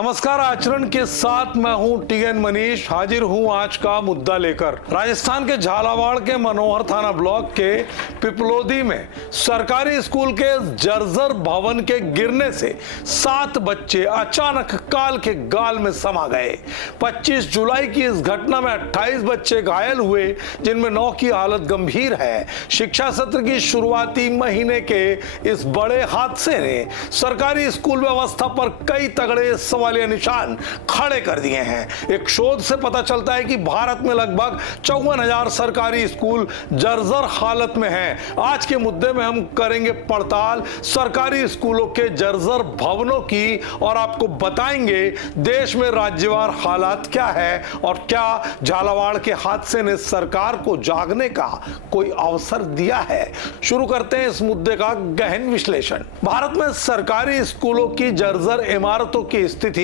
नमस्कार, आचरण के साथ मैं हूं टीएन मनीष, हाजिर हूं आज का मुद्दा लेकर। राजस्थान के झालावाड़ के मनोहर थाना ब्लॉक के पिपलोदी में सरकारी स्कूल के जर्जर भवन के गिरने से 7 बच्चे अचानक काल के गाल में समा गए। 25 जुलाई की इस घटना में 28 बच्चे घायल हुए, जिनमें 9 की हालत गंभीर है। शिक्षा सत्र की शुरुआती महीने के इस बड़े हादसे ने सरकारी स्कूल व्यवस्था पर कई तगड़े सवालिया निशान खड़े कर दिए हैं। एक शोध से पता चलता है कि भारत में लगभग 54,000 सरकारी स्कूल जर्जर हालत में हैं। आज के मुद्दे में हम करेंगे पड़ताल सरकारी स्कूलों के जर्जर भवनों की और आपको बताएंगे देश में राज्यवार हालात क्या है और क्या झालावाड़ के हादसे ने सरकार को जागने का कोई अवसर दिया है। शुरू करते हैं इस मुद्दे का गहन विश्लेषण। भारत में सरकारी स्कूलों की जर्जर इमारतों की स्थिति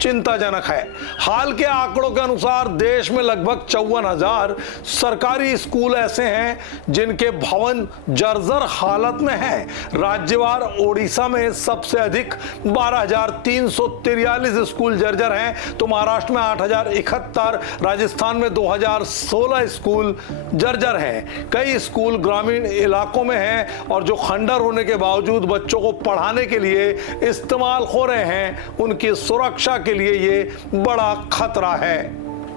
चिंताजनक है। हाल के आंकड़ों के अनुसार देश में लगभग 54,000 सरकारी स्कूल ऐसे हैं जिनके भवन जर्जर हालत में हैं। राज्यवार ओडिशा में सबसे अधिक 12,343 स्कूल जर्जर हैं, तो महाराष्ट्र में 8,071, राजस्थान में 2,016 स्कूल जर्जर हैं। कई स्कूल ग्रामीण इलाकों में हैं और जो खंडर होने के बावजूद बच्चों को पढ़ाने के लिए इस्तेमाल हो रहे हैं, उनकी सुरक्षा के लिए ये बड़ा खतरा है।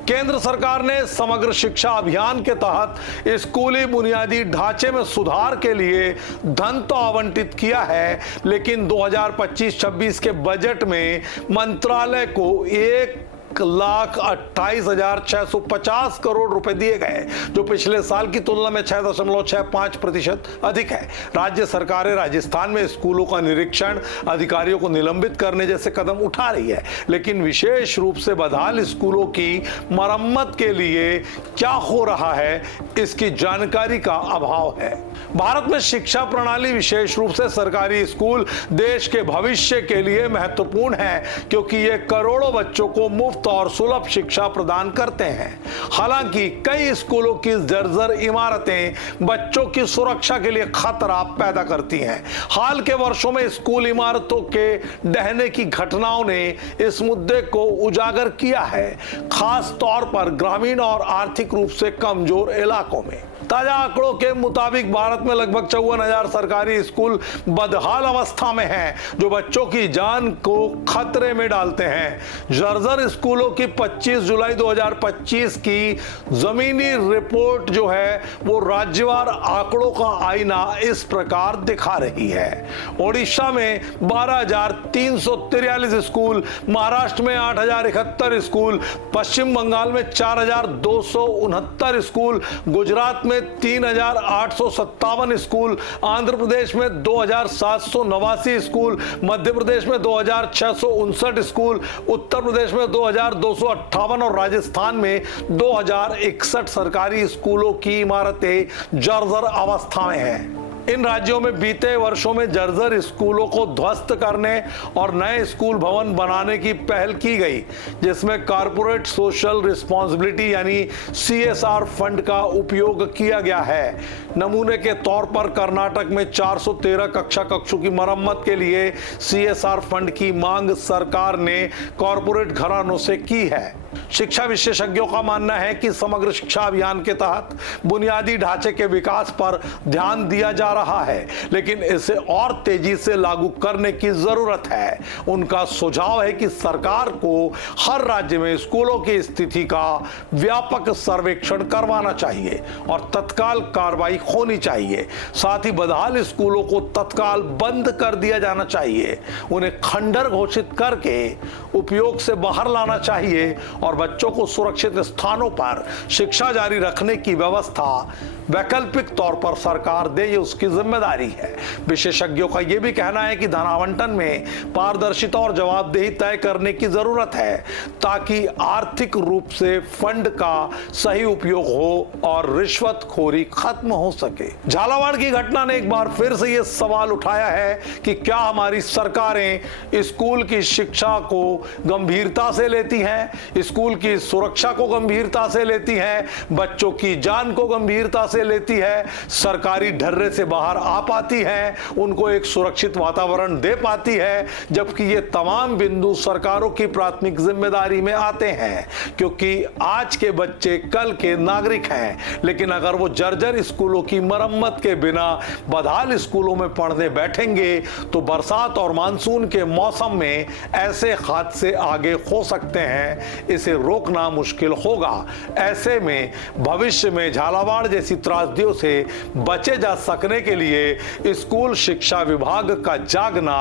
केंद्र सरकार ने समग्र शिक्षा अभियान के तहत स्कूली बुनियादी ढांचे में सुधार के लिए धन तो आवंटित किया है, लेकिन 2025-26 के बजट में मंत्रालय को 1,28,650 करोड़ रुपए दिए गए, जो पिछले साल की तुलना में 6.65% अधिक है। राज्य सरकारें राजस्थान में स्कूलों का निरीक्षण, अधिकारियों को निलंबित करने जैसे कदम उठा रही है, लेकिन विशेष रूप से बदहाल स्कूलों की मरम्मत के लिए क्या हो रहा है, इसकी जानकारी का अभाव है। भारत में शिक्षा प्रणाली, विशेष रूप से सरकारी स्कूल, देश के भविष्य के लिए महत्वपूर्ण है, क्योंकि ये करोड़ों बच्चों को मुफ्त और सुलभ शिक्षा प्रदान करते हैं। हालांकि कई स्कूलों की जर्जर इमारतें बच्चों की सुरक्षा के लिए खतरा पैदा करती हैं। हाल के वर्षों में स्कूल इमारतों के ढहने की घटनाओं ने इस मुद्दे को उजागर किया है, खास तौर पर ग्रामीण और आर्थिक रूप से कमजोर इलाकों में। ताजा आंकड़ों के मुताबिक भारत में लगभग 54,000 सरकारी स्कूल बदहाल अवस्था में हैं, जो बच्चों की जान को खतरे में डालते हैं। जर्जर स्कूलों की 25 जुलाई 2025 की जमीनी रिपोर्ट जो है वो राज्यवार आंकड़ों का आईना इस प्रकार दिखा रही है। ओडिशा में 12,343 स्कूल, महाराष्ट्र में 8,071 स्कूल, पश्चिम बंगाल में 4,269 स्कूल, गुजरात में 3,857 स्कूल, आंध्र प्रदेश में 2,789 स्कूल, मध्य प्रदेश में 2,659 स्कूल, उत्तर प्रदेश में 2,258 और राजस्थान में 2,061 सरकारी स्कूलों की इमारतें जर्जर अवस्था में हैं। इन राज्यों में बीते वर्षों में जर्जर स्कूलों को ध्वस्त करने और नए स्कूल भवन बनाने की पहल की गई, जिसमें कॉर्पोरेट सोशल रिस्पॉन्सिबिलिटी यानी CSR फंड का उपयोग किया गया है। नमूने के तौर पर कर्नाटक में 413 कक्षा कक्षों की मरम्मत के लिए CSR फंड की मांग सरकार ने कॉर्पोरेट घरानों से की है। शिक्षा विशेषज्ञों का मानना है कि समग्र शिक्षा अभियान के तहत बुनियादी ढांचे के विकास पर ध्यान दिया जा रहा है, लेकिन इसे और तेजी से लागू करने की जरूरत है। उनका सुझाव है कि सरकार को हर राज्य में स्कूलों की स्थिति का व्यापक सर्वेक्षण करवाना चाहिए और तत्काल कार्रवाई होनी चाहिए। साथ ही बदहाल स्कूलों को तत्काल बंद कर दिया जाना चाहिए, उन्हें खंडर घोषित करके उपयोग से बाहर लाना चाहिए और बच्चों को सुरक्षित स्थानों पर शिक्षा जारी रखने की व्यवस्था वैकल्पिक तौर पर सरकार दे, ये उसकी जिम्मेदारी है। विशेषज्ञों का यह भी कहना है कि धन आवंटन में पारदर्शिता और जवाबदेही तय करने की जरूरत है, ताकि आर्थिक रूप से फंड का सही उपयोग हो और रिश्वतखोरी खत्म हो सके। झालावाड़ की घटना ने एक बार फिर से यह सवाल उठाया है कि क्या हमारी सरकारें स्कूल की शिक्षा को गंभीरता से लेती हैं, स्कूल की सुरक्षा को गंभीरता से लेती हैं, बच्चों की जान को गंभीरता से लेती है, सरकारी ढर्रे से बाहर आ पाती है, उनको एक सुरक्षित वातावरण दे पाती है, जबकि ये तमाम बिंदु सरकारों की प्राथमिक जिम्मेदारी में आते हैं, क्योंकि आज के बच्चे कल के नागरिक हैं। लेकिन अगर वो जर्जर स्कूलों की मरम्मत के बिना बदहाल स्कूलों में पढ़ने बैठेंगे तो बरसात और मानसून के मौसम में ऐसे हादसे आगे हो सकते हैं, इसे रोकना मुश्किल होगा। ऐसे में भविष्य में झालावाड़ जैसी त्रासदियों से बचे जा सकने के लिए स्कूल शिक्षा विभाग का जागना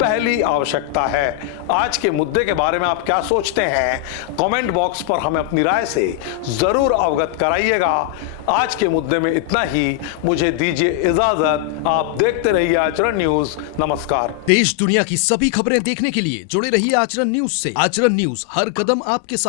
पहली आवश्यकता है। आज के मुद्दे के बारे में आप क्या सोचते हैं? कमेंट बॉक्स पर हमें अपनी राय से जरूर अवगत कराइएगा। आज के मुद्दे में इतना ही, मुझे दीजिए इजाजत। आप देखते रहिए आचरण न्यूज। नमस्कार। देश दुनिया की सभी खबरें देखने के लिए जुड़े रहिए आचरण न्यूज से। आचरण न्यूज हर कदम आपके साथ।